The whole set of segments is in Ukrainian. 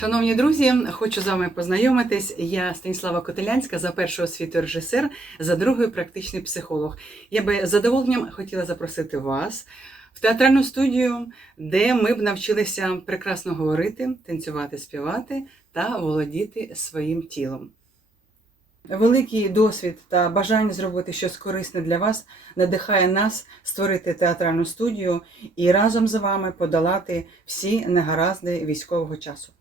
Шановні друзі, хочу з вами познайомитись. Я Станіслава Котелянська за першою освітою режисер, за другою практичний психолог. Я би з задоволенням хотіла запросити вас в театральну студію, де ми б навчилися прекрасно говорити, танцювати, співати та володіти своїм тілом. Великий досвід та бажання зробити щось корисне для вас надихає нас створити театральну студію і разом з вами подолати всі негаразди військового часу.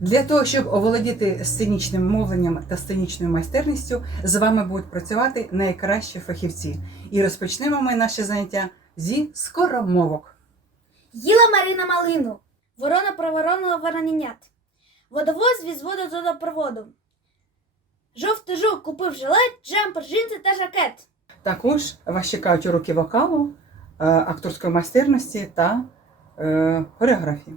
Для того, щоб оволодіти сценічним мовленням та сценічною майстерністю, з вами будуть працювати найкращі фахівці. І розпочнемо ми наше заняття зі скоромовок. Їла Марина малину, ворона проворонила вороненят. Водовоз віз воду з водопроводу. Жовтий жук купив жилет, джемпер, джинси та жакет. Також вас чекають уроки вокалу, е, акторської майстерності та е, хореографії.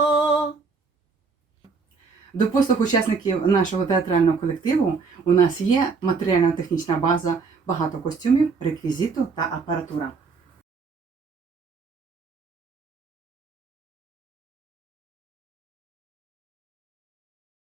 До послуг учасників нашого театрального колективу у нас є матеріально-технічна база, багато костюмів, реквізиту та апаратура.